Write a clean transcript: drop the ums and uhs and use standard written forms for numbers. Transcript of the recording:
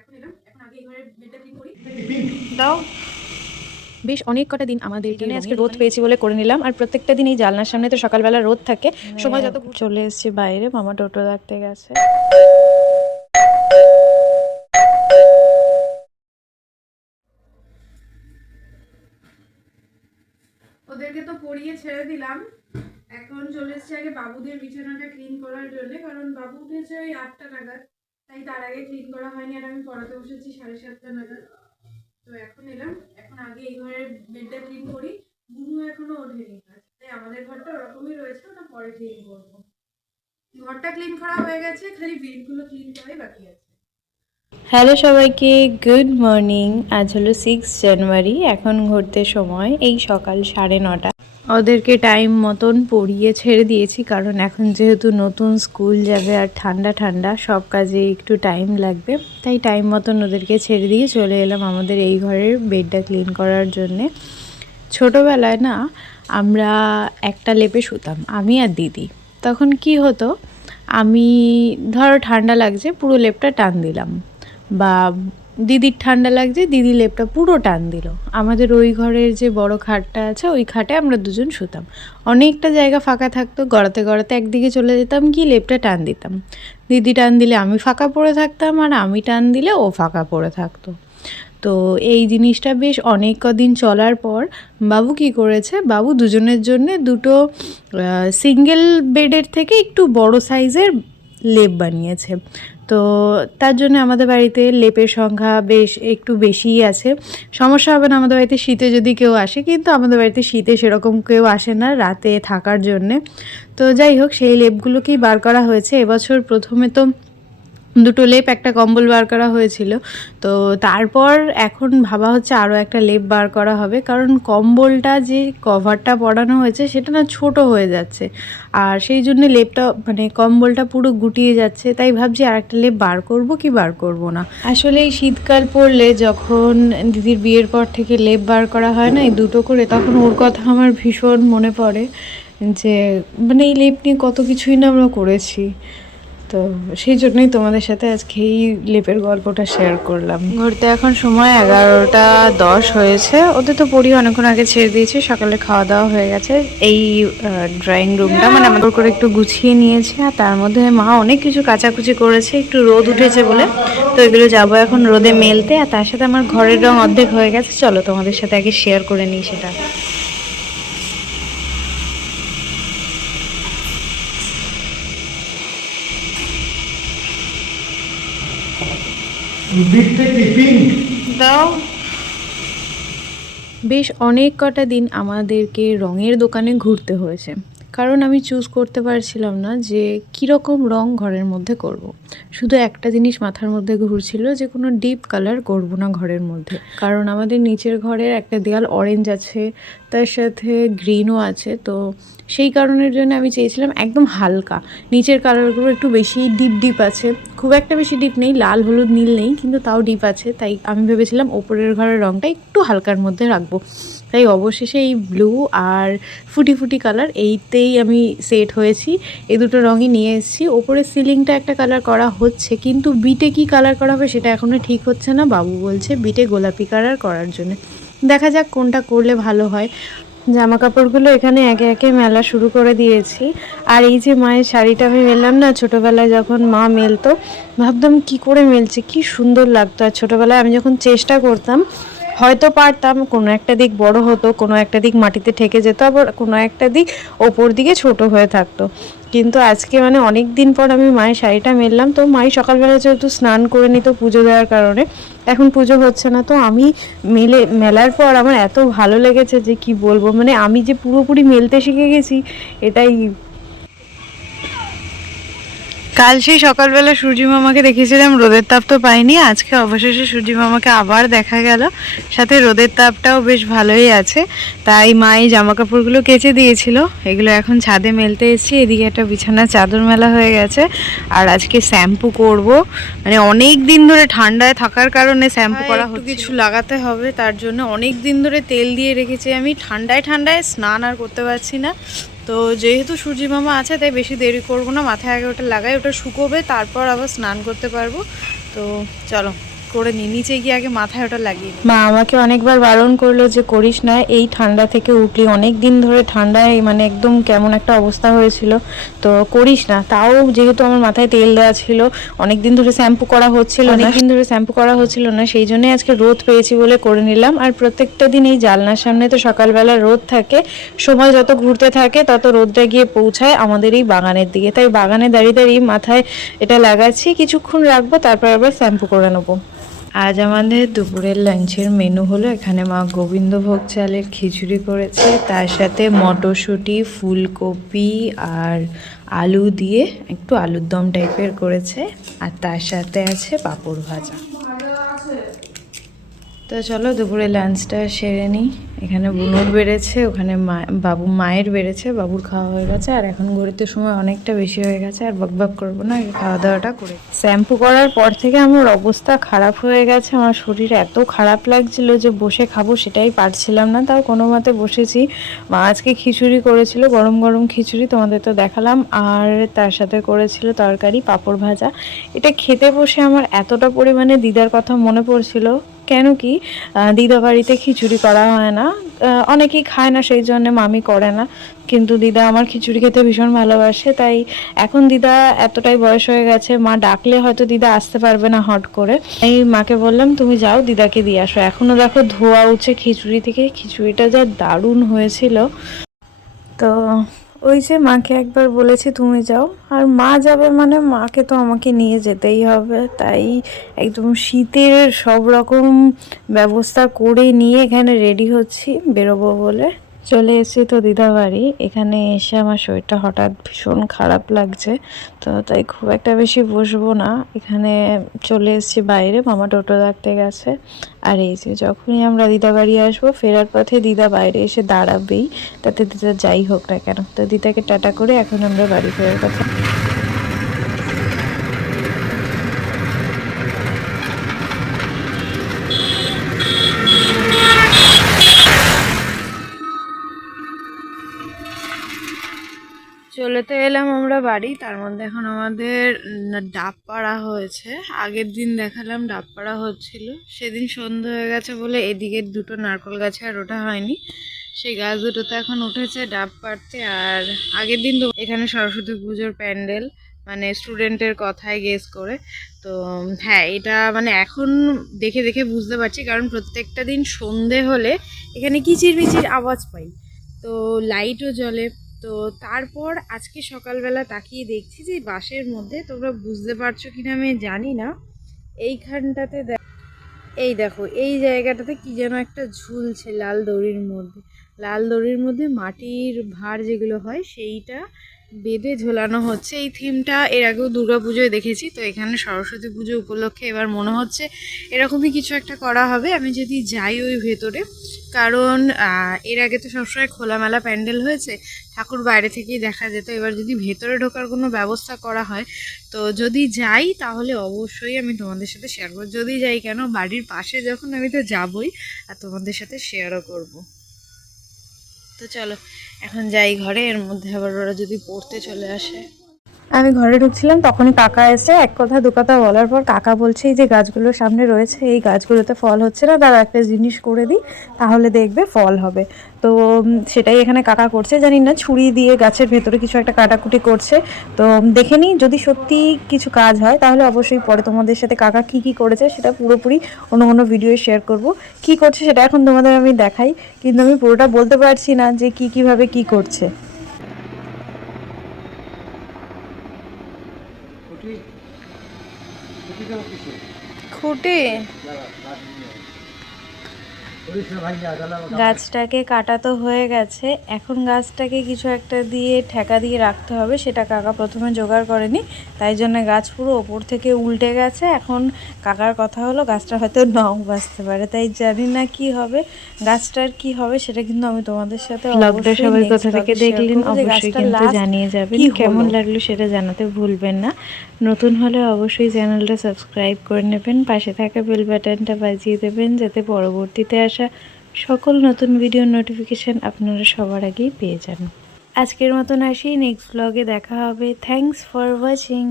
এখন এলাম, এখন আগে এই ঘরের বেডটা ক্লিন করি। দাও। বেশ অনেক কটা দিন আমাদেরকে আজকে রোদ পেয়েছি বলে করে নিলাম। আর প্রত্যেকটা দিন এই জানলার সামনে তো সকালবেলা রোদ থাকে, সময় যত চলে এসেছি বাইরে, মামা টোটো রাখতে গেছে। ওদেরকে তো পড়িয়ে ছেড়ে দিলাম, এখন চলে এসেছি আগে বাবুদের বিছানাটা ক্লিন করার জন্য, কারণ বাবু উঠেছে ওই 8টা নাগাদ, তাই তার আগে ক্লিন করা হয়নি। আর আমি পড়াতে বসেছি 7:30 নাগাদ। তো এখন এলাম, এখন আগে এই ঘরের বেডটা ক্লিন করি। বুনু এখনো ওঠেনি, তাই আমাদের ঘরটা ওরকমই রয়েছে, ওটা পরে ক্লিন করবো। ঘরটা ক্লিন করা হয়ে গেছে, খালি বেডগুলো ক্লিন করাই বাকি আছে। হ্যালো সবাইকে, গুড মর্নিং। আজ হলো 6 জানুয়ারি। এখন ঘুরতে সময় এই সকাল 9:30। ওদেরকে টাইম মতন পড়িয়ে ছেড়ে দিয়েছি, কারণ এখন যেহেতু নতুন স্কুল যাবে আর ঠান্ডা ঠান্ডা, সব কাজে একটু টাইম লাগবে, তাই টাইম মতন ওদেরকে ছেড়ে দিয়ে চলে এলাম আমাদের এই ঘরের বেডটা ক্লিন করার জন্যে। ছোটোবেলায় না আমরা একটা লেপে শুতাম, আমি আর দিদি। তখন কি হতো, আমি ধরো ঠান্ডা লাগছে, পুরো লেপটা টান দিলাম, বা দিদির ঠান্ডা লাগছে, দিদি লেপটা পুরো টান দিল। আমাদের ওই ঘরের যে বড় খাটটা আছে, ওই খাটে আমরা দুজন শুতাম। অনেকটা জায়গা ফাঁকা থাকতো, গড়াতে গড়াতে একদিকে চলে যেতাম, কি লেপটা টান দিতাম। দিদি টান দিলে আমি ফাঁকা পড়ে থাকতাম, আর আমি টান দিলে ও ফাঁকা পড়ে থাকতো। তো এই জিনিসটা বেশ অনেক কদিন চলার পর বাবু কি করেছে, বাবু দুজনের জন্য দুটো সিঙ্গেল বেডের থেকে একটু বড় সাইজের লেপ বানিয়েছে। তো তার জন্য আমাদের বাড়িতে লেপের সংখ্যা বেশ একটু বেশিই আছে। সমস্যা হবে না আমাদের বাড়িতে শীতে যদি কেউ আসে, কিন্তু আমাদের বাড়িতে শীতে সেরকম কেউ আসে না রাতে থাকার জন্যে। তো যাই হোক, সেই লেপগুলোকেই বার করা হয়েছে। এবছর প্রথমে তো দুটো লেপ একটা কম্বল বার করা হয়েছিল, তো তারপর এখন ভাবা হচ্ছে আরও একটা লেপ বার করা হবে, কারণ কম্বলটা যে কভারটা পরানো হয়েছে সেটা না ছোট হয়ে যাচ্ছে, আর সেই জন্য লেপটা মানে কম্বলটা পুরো গুটিয়ে যাচ্ছে। তাই ভাবছি আর একটা লেপ বার করব কি বার করব না। আসলে এই শীতকাল পড়লে যখন দিদির বিয়ের পর থেকে লেপ বার করা হয় না এই দুটো করে, তখন ওর কথা আমার ভীষণ মনে পড়ে, যে মানে এই লেপ নিয়ে কত কিছুই না আমরা করেছি। তো সেই জন্যই তোমাদের সাথে আজকে এই লেপের গল্পটা শেয়ার করলাম। ঘুরতে এখন সময় 11:10 হয়েছে। ওদের তো পড়ি অনেকক্ষণ আগে ছেড়ে দিয়েছি, সকালে খাওয়া দাওয়া হয়ে গেছে। এই ড্রয়িং রুমটা মানে আমাদের করে একটু গুছিয়ে নিয়েছে, আর তার মধ্যে মা অনেক কিছু কাচাকুচি করেছে, একটু রোদ উঠেছে বলে। তো এগুলো যাবো এখন রোদে মেলতে, আর তার সাথে আমার ঘরের রং অর্ধেক হয়ে গেছে। চলো তোমাদের সাথে আগে শেয়ার করে নিই সেটা। দাও। বেশ অনেক কটা দিন আমাদেরকে রঙের দোকানে ঘুরতে হয়েছে, কারণ আমি চুজ করতে পারছিলাম না যে কীরকম রং ঘরের মধ্যে করব। শুধু একটা জিনিস মাথার মধ্যে ঘুরছিল যে কোনো ডিপ কালার করব না ঘরের মধ্যে, কারণ আমাদের নিচের ঘরের একটা দেয়াল অরেঞ্জ আছে, তার সাথে গ্রিনও আছে। তো সেই কারণের জন্য আমি চেয়েছিলাম একদম হালকা, নিচের কালারগুলো একটু বেশি ডিপ ডিপ আছে, খুব একটা বেশি ডিপ নেই, লাল হলুদ নীল নেই, কিন্তু তাও ডিপ আছে। তাই আমি ভেবেছিলাম ওপরের ঘরের রঙটা একটু হালকার মধ্যে রাখবো। তাই অবশেষে এই ব্লু আর ফুটি ফুটি কালার এইতেই আমি সেট হয়েছি। এই দুটো রঙই নিয়ে এসেছি। ওপরের সিলিংটা একটা কালার করা হচ্ছে, কিন্তু বিটে কি কালার করা হবে সেটা এখনও ঠিক হচ্ছে না। বাবু বলছে বিটে গোলাপি কালার করার জন্য, দেখা যাক কোনটা করলে ভালো হয়। জামা কাপড়গুলো এখানে একে একে মেলা শুরু করে দিয়েছি। আর এই যে মায়ের শাড়িটা আমি মেললাম না, ছোটোবেলায় যখন মা মেলতো ভাবতাম কি করে মেলছে, কি সুন্দর লাগতো। আর ছোটোবেলায় আমি যখন চেষ্টা করতাম হয়তো পারতাম, কোনো একটা দিক বড় হতো, কোনো একটা দিক মাটিতে ঠেকে যেত, আবার কোনো একটা দিক ওপর দিকে ছোট হয়ে থাকতো। কিন্তু আজকে মানে অনেক দিন পর আমি মায়ের শাড়িটা মেললাম। তো মাই সকালবেলা যেহেতু স্নান করে নিত পুজো দেওয়ার কারণে, এখন পুজো হচ্ছে না, তো আমি মেলার পর আমার এত ভালো লেগেছে যে কি বলবো, মানে আমি যে পুরোপুরি মেলতে শিখে গেছি এটাই। কাল সেই সকালবেলা সূর্যি মামাকে দেখেছিলাম, রোদের তাপ তো পাইনি। আজকে অবশেষে সূর্যি মামাকে আবার দেখা গেল, সাথে রোদের তাপটাও বেশ ভালোই আছে। তাই মা এই জামা কাপড়গুলো কেচে দিয়েছিল, এগুলো এখন ছাদে মেলতে এসেছি। এদিকে একটা বিছানার চাদর মেলা হয়ে গেছে। আর আজকে শ্যাম্পু করব, মানে অনেক দিন ধরে ঠান্ডায় থাকার কারণে শ্যাম্পু করা একটু কিছু লাগাতে হবে, তার জন্য অনেক দিন ধরে তেল দিয়ে রেখেছি আমি। ঠান্ডায় ঠান্ডায় স্নান আর করতে পারছি না। তো যেহেতু সূর্যি মামা আছে তাই বেশি দেরি করব না, মাথায় আগে ওটা লাগাই, ওটা শুকোবে, তারপর আবার স্নান করতে পারবো। তো চলো করে নিই, নিচে গিয়ে আগে মাথায় ওটা লাগিয়ে নিই। মা আমাকে অনেকবার বারণ করলো যে করিস না, এই ঠান্ডা থেকে উঠলি, অনেক দিন ধরে ঠান্ডায় মানে একদম কেমন একটা অবস্থা হয়েছিল, তো করিস না। তাও যেহেতু আমার মাথায় তেল দেওয়া ছিল, অনেক দিন ধরে শ্যাম্পু করা হচ্ছিল না, সেই জন্যই আজকে রোদ পেয়েছি বলে করে নিলাম। আর প্রত্যেকটা দিন এই জানলার সামনে তো সকালবেলা রোদ থাকে, সময় যত ঘুরতে থাকে তত রোদটা গিয়ে পৌঁছায় আমাদের এই বাগানের দিকে, তাই বাগানে দাঁড়িয়ে দাঁড়িয়ে মাথায় এটা লাগাচ্ছি, কিছুক্ষণ রাখবো, তারপর আবার শ্যাম্পু করে নেবো। আজ আমাদের দুপুরের লাঞ্চের মেনু হলো, এখানে মা গোবিন্দভোগ চালের খিচুড়ি করেছে, তার সাথে মটরশুঁটি, ফুলকপি আর আলু দিয়ে একটু আলুর দম টাইপের করেছে, আর তার সাথে আছে পাঁপড় ভাজা। তো চলো দুপুরে লাঞ্চটা সেরে নিই। এখানে বুনুর বেড়েছে, ওখানে মায়ের বেড়েছে, বাবুর খাওয়া হয়ে গেছে, আর এখন ঘড়িতে সময় অনেকটা বেশি হয়ে গেছে, আর বকবক করবো না, খাওয়া দাওয়াটা করে। শ্যাম্পু করার পর থেকে আমার অবস্থা খারাপ হয়ে গেছে, আমার শরীর এত খারাপ লাগছিল যে বসে খাবো সেটাই পারছিলাম না, তাও কোনো মতে বসেছি। মা আজকে খিচুড়ি করেছিল, গরম গরম খিচুড়ি, তোমাদের তো দেখালাম, আর তার সাথে করেছিল তরকারি, পাঁপড় ভাজা। এটা খেতে বসে আমার এতটা পরিমাণে দিদার কথা মনে পড়ছিল, কেন কি দিদা বাড়িতে খিচুড়ি করা হয় না, অনেকেই খায় না, সেই জন্য মামি করে না, কিন্তু দিদা আমার খিচুড়ি খেতে ভীষণ ভালোবাসে, তাই এখন দিদা এতটাই বয়স হয়ে গেছে, মা ডাকলে হয়তো দিদা আসতে পারবে না হট করে, এই মাকে বললাম তুমি যাও দিদাকে দিয়ে আসো। এখনও দেখো ধোয়া উঠছে খিচুড়ি থেকে, খিচুড়িটা যা দারুণ হয়েছিল। তো ওই যে মাকে একবার বলেছি তুমি যাও, আর মা যাবে মানে মাকে তো আমাকে নিয়ে যেতেই হবে, তাই একদম শীতের সব রকম ব্যবস্থা করে নিয়ে এখানে রেডি হচ্ছি বেরোবো বলে। চলে এসেছি তো দিদা বাড়ি, এখানে এসে আমার শরীরটা হঠাৎ ভীষণ খারাপ লাগছে, তো তাই খুব একটা বেশি বসবো না, এখানে চলে এসেছি বাইরে, মামা টোটো রাখতে গেছে। আর এই যে যখনই আমরা দিদা বাড়ি আসবো, ফেরার পথে দিদা বাইরে এসে দাঁড়াবেই, তাতে দিদা যাই হোক না কেন। তো দিদাকে টাটা করে এখন আমরা বাড়ি ফেরার কথা। চলে তো এলাম আমরা বাড়ি, তার মধ্যে এখন আমাদের ডাব পাড়া হয়েছে। আগের দিন দেখালাম ডাব পাড়া হচ্ছিল, সেদিন সন্ধ্যা হয়ে গেছে বলে এদিকের দুটো নারকেল গাছে আর ওঠা হয়নি, সেই গাছ দুটোতে এখন উঠেছে ডাব পাড়তে। আর আগের দিন তো এখানে সরস্বতী পুজোর প্যান্ডেল, মানে স্টুডেন্টের কথায় গেস করে, তো হ্যাঁ এটা মানে এখন দেখে দেখে বুঝতে পারছি, কারণ প্রত্যেকটা দিন সন্ধে হলে এখানে কিচিরমিচির আওয়াজ পাই, তো লাইটও জ্বলে। তো তারপর আজকে সকালবেলা তাকিয়ে দেখছি যে বাসের মধ্যে, তোমরা বুঝতে পারছো কিনা আমি জানি না, এইখানটাতে এই দেখো এই জায়গাটাতে কি যেন একটা ঝুলছে লাল দড়ির মধ্যে মাটির ভাঁড় যেগুলো হয় সেইটা বেঁধে ঝোলানো হচ্ছে। এই থিমটা এর আগেও দুর্গাপুজোয় দেখেছি, তো এখানে সরস্বতী পুজো উপলক্ষে এবার মনে হচ্ছে এরকমই কিছু একটা করা হবে। আমি যদি যাই ওই ভেতরে, কারণ এর আগে তো সবসময় খোলামেলা প্যান্ডেল হয়েছে, ঠাকুর বাইরে থেকেই দেখা যেত, এবার যদি ভেতরে ঢোকার কোনো ব্যবস্থা করা হয়, তো যদি যাই তাহলে অবশ্যই আমি তোমাদের সাথে শেয়ার করবো। যদি যাই কেন, বাড়ির পাশে যখন আমি তো যাবই, আর তোমাদের সাথে শেয়ারও করব। তো চলো এখন যাই ঘরে, এর মধ্যে আবার ওরা যদি পড়তে চলে আসে। আমি ঘরে ঢুকছিলাম তখনই কাকা এসে এক কথা দু কথা বলার পর কাকা বলছে এই যে গাছগুলোর সামনে রয়েছে এই গাছগুলোতে ফল হচ্ছে না, তারা একটা জিনিস করে দিই তাহলে দেখবে ফল হবে। তো সেটাই এখানে কাকা করছে, জানি না ছুরি দিয়ে গাছের ভেতরে কিছু একটা কাটাকুটি করছে, তো দেখে নিই যদি সত্যি কিছু কাজ হয় তাহলে অবশ্যই পরে তোমাদের সাথে কাকা কি কি করেছে সেটা পুরোপুরি অন্য কোনো ভিডিও শেয়ার করব। কি করছে সেটা এখন তোমাদের আমি দেখাই, কিন্তু আমি পুরোটা বলতে পারছি না যে কিভাবে কি করছে। খুঁটি গাছটাকে কাটা তো হয়ে গেছে, এখন গাছটাকে কিছু একটা দিয়ে ঠেকা দিয়ে রাখতে হবে, সেটা কাকা প্রথমে জোগাড় করেনি, তাই জন্য গাছ পুরো ওপর থেকে উল্টে গেছে। এখন কাকার কথা হলো গাছটা হয়তো নাও বাঁচতে পারে, তাই জানি না কি হবে, গাছটার কি হবে সেটা কিন্তু আমি তোমাদের সাথে অবশ্যই সবাই কোথা থেকে দেখলেন অবশ্যই কিন্তু জানিয়ে যাবেন, কেমন লাগলো সেটা জানাতে ভুলবেন না। নতুন হলে অবশ্যই চ্যানেলটা সাবস্ক্রাইব করে নেবেন, পাশে থাকা বেল বাটনটা বাজিয়ে দেবেন যাতে পরবর্তীতে আসা সকল নতুন ভিডিওর নোটিফিকেশান আপনারা সবার আগেই পেয়ে যান। আজকের মতন আসি, নেক্সট ব্লগে দেখা হবে। Thanks for watching.